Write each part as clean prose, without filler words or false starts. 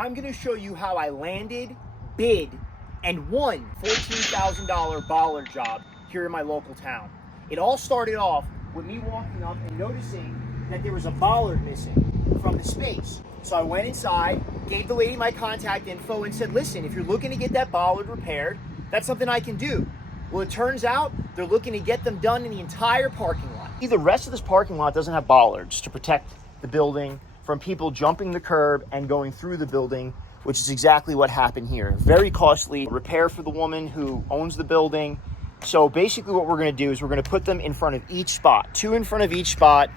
I'm gonna show you how I landed, bid, and won $14,000 bollard job here in my local town. It all started off with me walking up and noticing that there was a bollard missing from the space. So I went inside, gave the lady my contact info and said, listen, if you're looking to get that bollard repaired, that's something I can do. Well, it turns out they're looking to get them done in the entire parking lot. The rest of this parking lot doesn't have bollards to protect the building from people jumping the curb and going through the building, which is exactly what happened here. Very costly repair for the woman who owns the building. So basically what we're gonna do is we're gonna put them in front of each spot, 2 in front of each spot,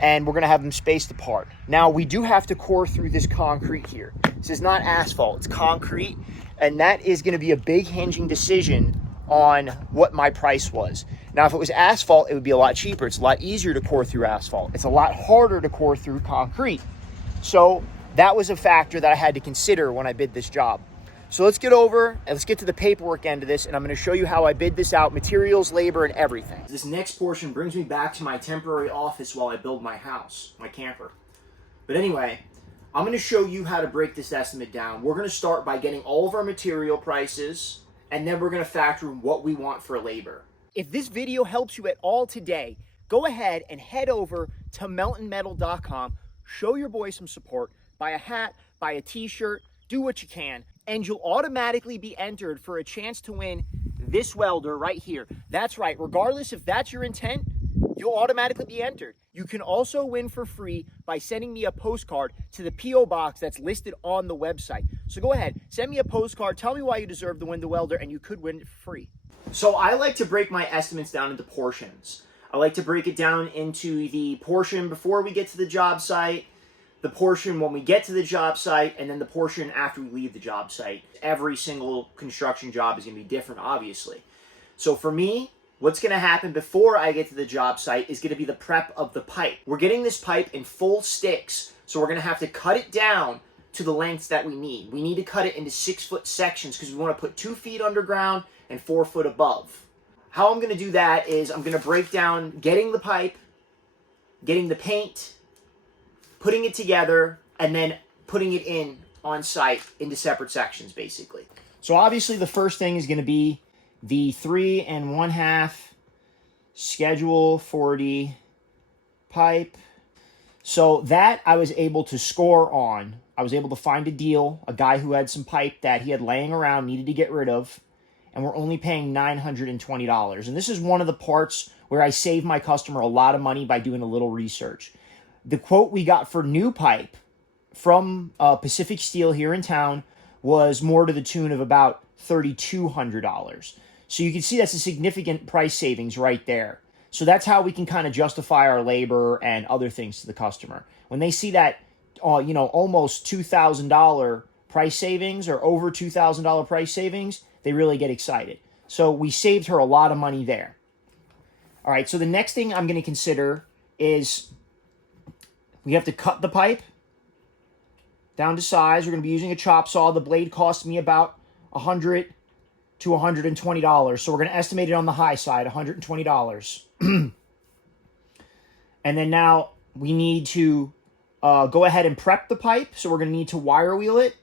and we're gonna have them spaced apart. Now we do have to core through this concrete here. This is not asphalt, it's concrete, and that is gonna be a big hinging decision on what my price was. Now, if it was asphalt, it would be a lot cheaper. It's a lot easier to core through asphalt. It's a lot harder to core through concrete. So that was a factor that I had to consider when I bid this job. So let's get over and let's get to the paperwork end of this, and I'm gonna show you how I bid this out, materials, labor, and everything. This next portion brings me back to my temporary office while I build my house, my camper. But anyway, I'm gonna show you how to break this estimate down. We're gonna start by getting all of our material prices, and then we're gonna factor in what we want for labor. If this video helps you at all today, go ahead and head over to meltonmetal.com, show your boy some support, buy a hat, buy a t-shirt, do what you can, and you'll automatically be entered for a chance to win this welder right here. That's right, regardless if that's your intent, you'll automatically be entered. You can also win for free by sending me a postcard to the P.O. box that's listed on the website. So go ahead, send me a postcard, tell me why you deserve to win the welder, and you could win it for free. So I like to break my estimates down into portions. I like to break it down into the portion before we get to the job site, the portion when we get to the job site, and then the portion after we leave the job site. Every single construction job is going to be different, obviously. So for me, what's going to happen before I get to the job site is going to be the prep of the pipe. We're getting this pipe in full sticks, so we're going to have to cut it down to the lengths that we need. We need to cut it into 6-foot sections because we want to put 2 feet underground and 4 foot above. How I'm going to do that is I'm going to break down getting the pipe, getting the paint, putting it together, and then putting it in on site into separate sections, basically. So obviously the first thing is going to be the 3 1/2 schedule 40 pipe. So that I was able to score on. I was able to find a deal, a guy who had some pipe that he had laying around, needed to get rid of, and we're only paying $920. And this is one of the parts where I save my customer a lot of money by doing a little research. The quote we got for new pipe from Pacific Steel here in town was more to the tune of about $3,200. So you can see that's a significant price savings right there. So that's how we can kind of justify our labor and other things to the customer. When they see that, almost $2,000 price savings or over $2,000 price savings, they really get excited. So we saved her a lot of money there. All right, so the next thing I'm going to consider is we have to cut the pipe down to size. We're going to be using a chop saw. The blade cost me about $100 to $120. So we're going to estimate it on the high side, $120. And then now we need to go ahead and prep the pipe. So we're going to need to wire wheel it.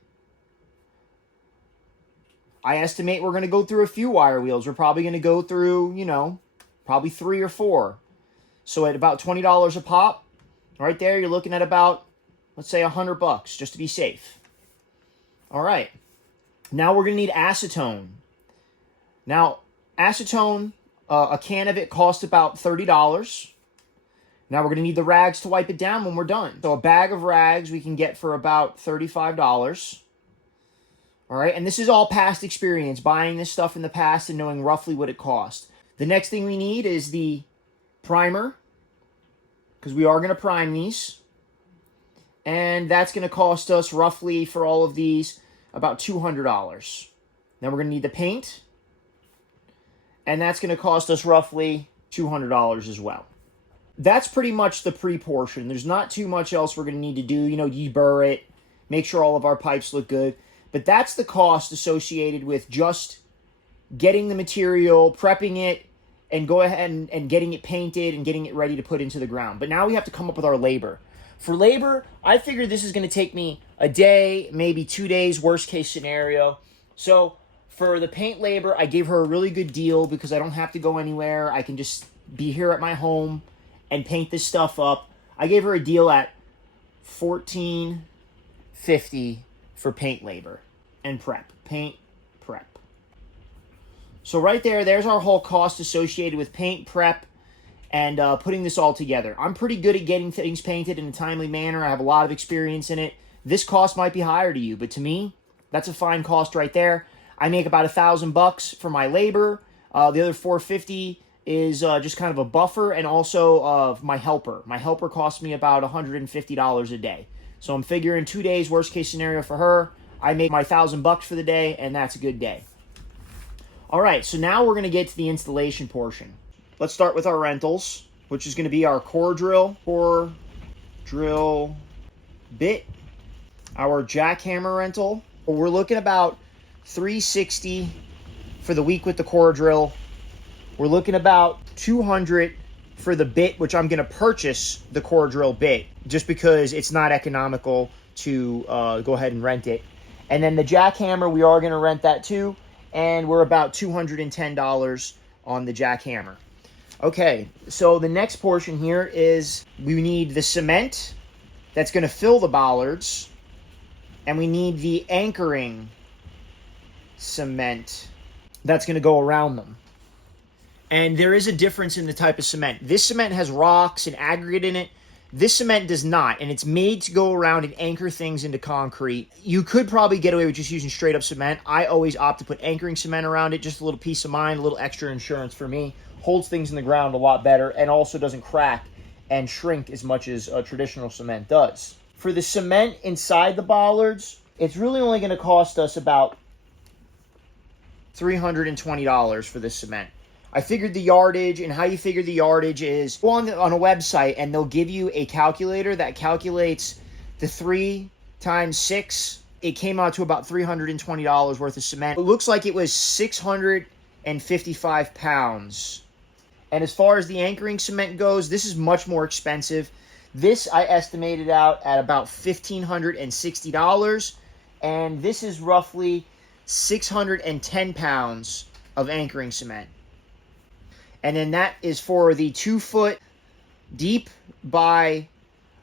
I estimate we're going to go through a few wire wheels. We're probably going to go through, probably 3 or 4. So at about $20 a pop, right there, you're looking at about, let's say, $100 just to be safe. All right. Now we're going to need acetone. Now, acetone, a can of it costs about $30. Now we're going to need the rags to wipe it down when we're done. So a bag of rags we can get for about $35. All right, and this is all past experience, buying this stuff in the past and knowing roughly what it cost. The next thing we need is the primer, because we are going to prime these. And that's going to cost us roughly for all of these about $200. Now we're going to need the paint, and that's going to cost us roughly $200 as well. That's pretty much the pre-portion. There's not too much else we're going to need to do. Deburr it, make sure all of our pipes look good. But that's the cost associated with just getting the material, prepping it, and go ahead and getting it painted and getting it ready to put into the ground. But now we have to come up with our labor. For labor, I figured this is going to take me a day, maybe 2 days, worst case scenario. So for the paint labor, I gave her a really good deal because I don't have to go anywhere. I can just be here at my home and paint this stuff up. I gave her a deal at $14.50 for paint labor and prep. Paint, prep. So right there, there's our whole cost associated with paint, prep, and putting this all together. I'm pretty good at getting things painted in a timely manner. I have a lot of experience in it. This cost might be higher to you, but to me, that's a fine cost right there. I make about $1,000 for my labor. The other $450 is just kind of a buffer, and also my helper. My helper costs me about $150 a day. So I'm figuring 2 days, worst case scenario for her. I make my $1,000 for the day, and that's a good day. All right, so now we're going to get to the installation portion. Let's start with our rentals, which is going to be our core drill bit, our jackhammer rental. We're looking about $360 for the week with the core drill. We're looking about $200 for the bit, which I'm going to purchase the core drill bit just because it's not economical to go ahead and rent it. And then the jackhammer, we are going to rent that too, and we're about $210 on the jackhammer. Okay, so the next portion here is we need the cement that's going to fill the bollards, and we need the anchoring cement that's going to go around them. And there is a difference in the type of cement. This cement has rocks and aggregate in it. This cement does not, and it's made to go around and anchor things into concrete. You could probably get away with just using straight up cement. I always opt to put anchoring cement around it, just a little peace of mind, a little extra insurance for me. Holds things in the ground a lot better, and also doesn't crack and shrink as much as traditional cement does. For the cement inside the bollards, it's really only going to cost us about $320 for this cement. I figured the yardage, and how you figure the yardage is go on a website, and they'll give you a calculator that calculates the 3 times 6. It came out to about $320 worth of cement. It looks like it was 655 pounds. And as far as the anchoring cement goes, this is much more expensive. This I estimated out at about $1,560, and this is roughly 610 pounds of anchoring cement. And then that is for the 2 foot deep by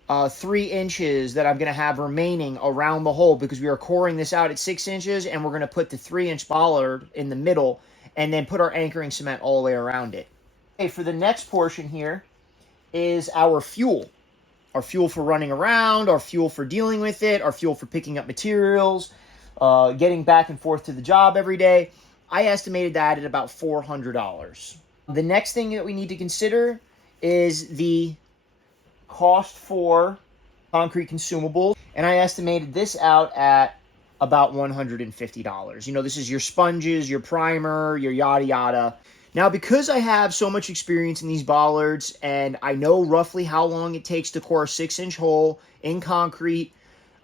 3 inches that I'm going to have remaining around the hole, because we are coring this out at 6 inches, and we're going to put the 3-inch bollard in the middle and then put our anchoring cement all the way around it. Okay, for the next portion here is our fuel. Our fuel for running around, our fuel for dealing with it, our fuel for picking up materials, getting back and forth to the job every day. I estimated that at about $400. The next thing that we need to consider is the cost for concrete consumables, and I estimated this out at about $150. You know, this is your sponges, your primer, your yada yada. Now, because I have so much experience in these bollards, and I know roughly how long it takes to core a 6-inch hole in concrete,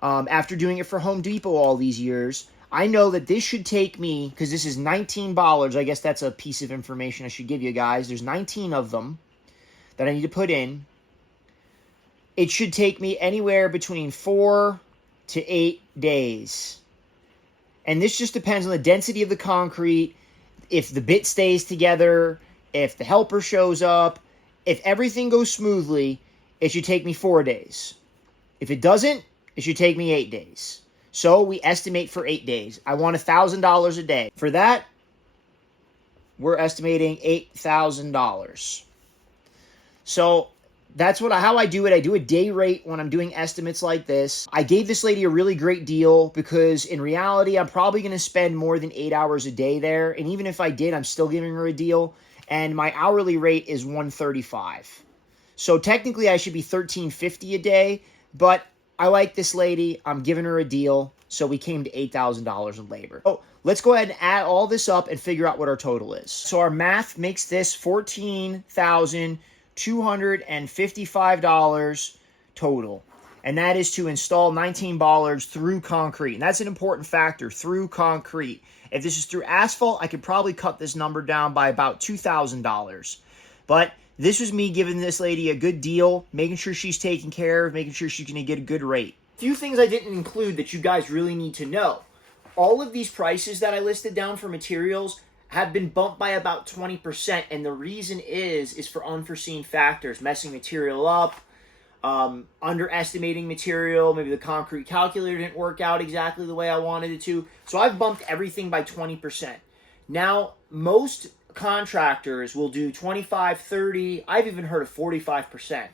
after doing it for Home Depot all these years, I know that this should take me, because this is 19 bollards, I guess that's a piece of information I should give you guys. There's 19 of them that I need to put in. It should take me anywhere between 4 to 8 days. And this just depends on the density of the concrete, if the bit stays together, if the helper shows up. If everything goes smoothly, it should take me 4 days. If it doesn't, it should take me 8 days. So we estimate for 8 days. I want $1,000 a day. For that, we're estimating $8,000. So that's how I do it. I do a day rate when I'm doing estimates like this. I gave this lady a really great deal because in reality, I'm probably going to spend more than 8 hours a day there. And even if I did, I'm still giving her a deal. And my hourly rate is $135. So technically, I should be $13.50 a day. But I like this lady. I'm giving her a deal. So we came to $8,000 in labor. So let's go ahead and add all this up and figure out what our total is. So our math makes this $14,255 total. And that is to install 19 bollards through concrete. And that's an important factor, through concrete. If this is through asphalt, I could probably cut this number down by about $2,000. But this was me giving this lady a good deal, making sure she's taken care of, making sure she's going to get a good rate. Few things I didn't include that you guys really need to know. All of these prices that I listed down for materials have been bumped by about 20%, and the reason is for unforeseen factors, messing material up, underestimating material, maybe the concrete calculator didn't work out exactly the way I wanted it to. So I've bumped everything by 20%. Now, most contractors will do 25, 30, I've even heard of 45%.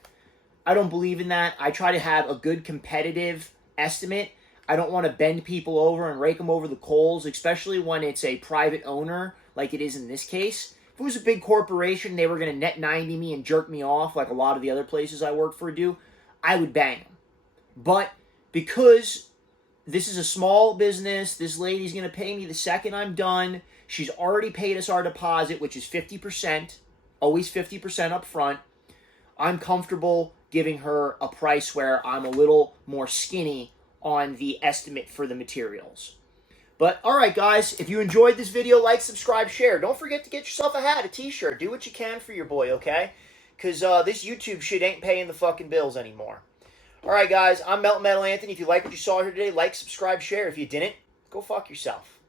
I don't believe in that. I try to have a good competitive estimate. I don't want to bend people over and rake them over the coals, especially when it's a private owner like it is in this case. If it was a big corporation, they were going to net 90 me and jerk me off like a lot of the other places I work for do, I would bang them. But because this is a small business, this lady's going to pay me the second I'm done. She's already paid us our deposit, which is 50%, always 50% up front. I'm comfortable giving her a price where I'm a little more skinny on the estimate for the materials. But, alright guys, if you enjoyed this video, like, subscribe, share. Don't forget to get yourself a hat, a t-shirt. Do what you can for your boy, okay? Because this YouTube shit ain't paying the fucking bills anymore. Alright guys, I'm Melton Metal Anthony. If you like what you saw here today, like, subscribe, share. If you didn't, go fuck yourself.